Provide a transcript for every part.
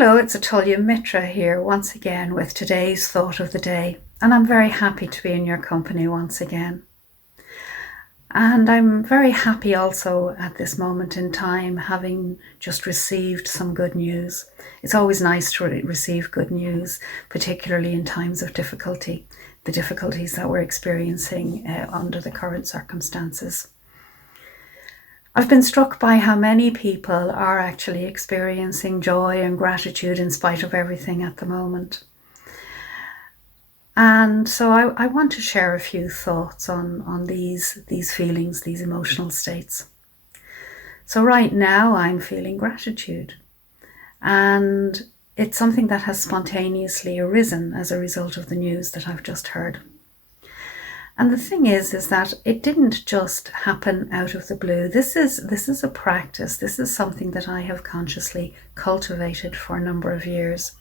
Hello, it's Atulyamitra here once again with today's thought of the day, and I'm very happy to be in your company once again. And I'm very happy also at this moment in time, having just received some good news. It's always nice to receive good news, particularly in times of difficulty, the difficulties that we're experiencing under the current circumstances. I've been struck by how many people are actually experiencing joy and gratitude in spite of everything at the moment. And so I want to share a few thoughts on these feelings, these emotional states. So right now I'm feeling gratitude, and it's something that has spontaneously arisen as a result of the news that I've just heard. And the thing is that it didn't just happen out of the blue. This is a practice. This is something that I have consciously cultivated for a number of years.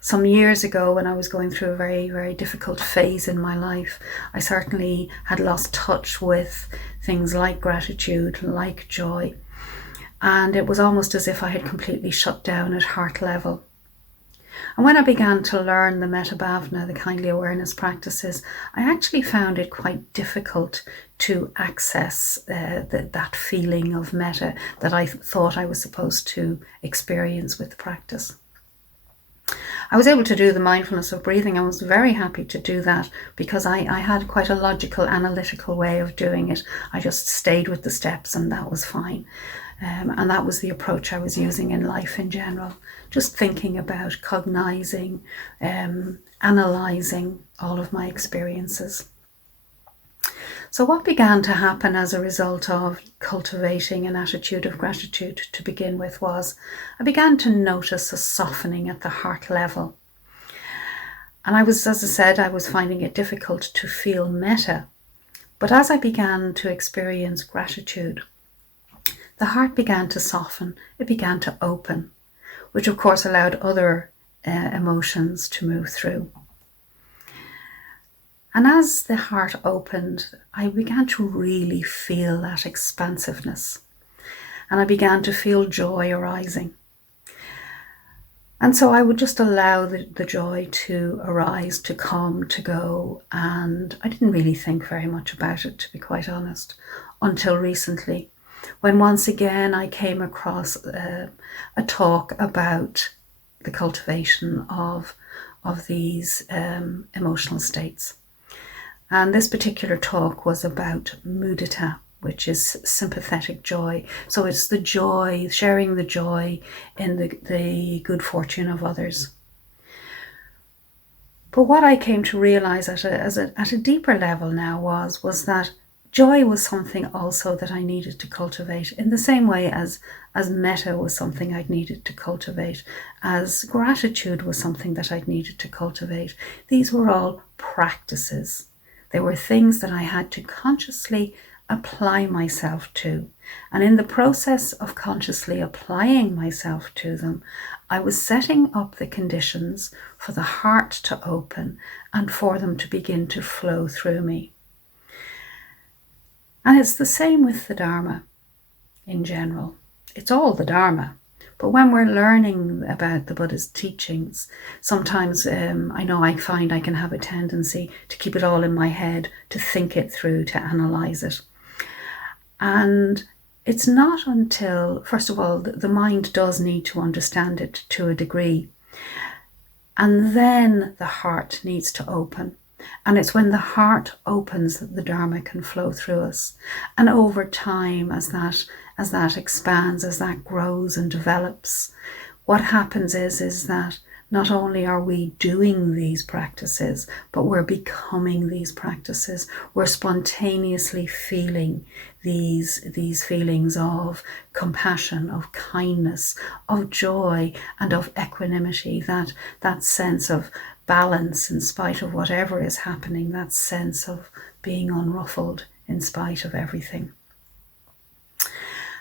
Some years ago, when I was going through a very, very difficult phase in my life, I certainly had lost touch with things like gratitude, like joy. And it was almost as if I had completely shut down at heart level. And when I began to learn the Metta Bhavana, the kindly awareness practices, I actually found it quite difficult to access that feeling of metta that I thought I was supposed to experience with the practice. I was able to do the mindfulness of breathing. I was very happy to do that because I had quite a logical, analytical way of doing it. I just stayed with the steps and that was fine. And that was the approach I was using in life in general. Just thinking about, cognizing, analysing all of my experiences. So what began to happen as a result of cultivating an attitude of gratitude to begin with was I began to notice a softening at the heart level. And as I said, I was finding it difficult to feel metta. But as I began to experience gratitude, the heart began to soften, it began to open, which of course allowed other emotions to move through. And as the heart opened, I began to really feel that expansiveness. And I began to feel joy arising. And so I would just allow the joy to arise, to come, to go. And I didn't really think very much about it, to be quite honest, until recently, when once again I came across a talk about the cultivation of these emotional states. And this particular talk was about mudita, which is sympathetic joy. So it's the joy, sharing the joy in the good fortune of others. But what I came to realize at a deeper level now was that joy was something also that I needed to cultivate in the same way as metta was something I'd needed to cultivate, as gratitude was something that I'd needed to cultivate. These were all practices. They were things that I had to consciously apply myself to. And in the process of consciously applying myself to them, I was setting up the conditions for the heart to open and for them to begin to flow through me. And it's the same with the Dharma in general. It's all the Dharma. But when we're learning about the Buddha's teachings, sometimes I find I can have a tendency to keep it all in my head, to think it through, to analyse it. And it's not until, first of all, the mind does need to understand it to a degree. And then the heart needs to open. And it's when the heart opens that the Dharma can flow through us. And over time, as that expands, as that grows and develops, what happens is that not only are we doing these practices, but we're becoming these practices. We're spontaneously feeling these feelings of compassion, of kindness, of joy, and of equanimity, that sense of balance in spite of whatever is happening, that sense of being unruffled in spite of everything.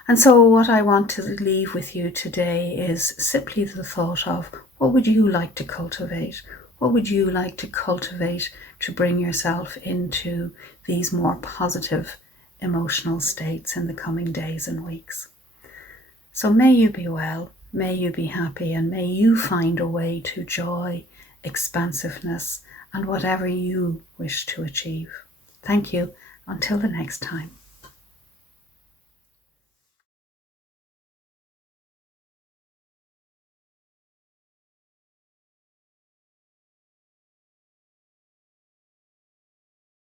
And so what I want to leave with you today is simply the thought of, what would you like to cultivate? What would you like to cultivate to bring yourself into these more positive emotional states in the coming days and weeks? So may you be well, may you be happy, and may you find a way to joy, expansiveness, and whatever you wish to achieve. Thank you. Until the next time.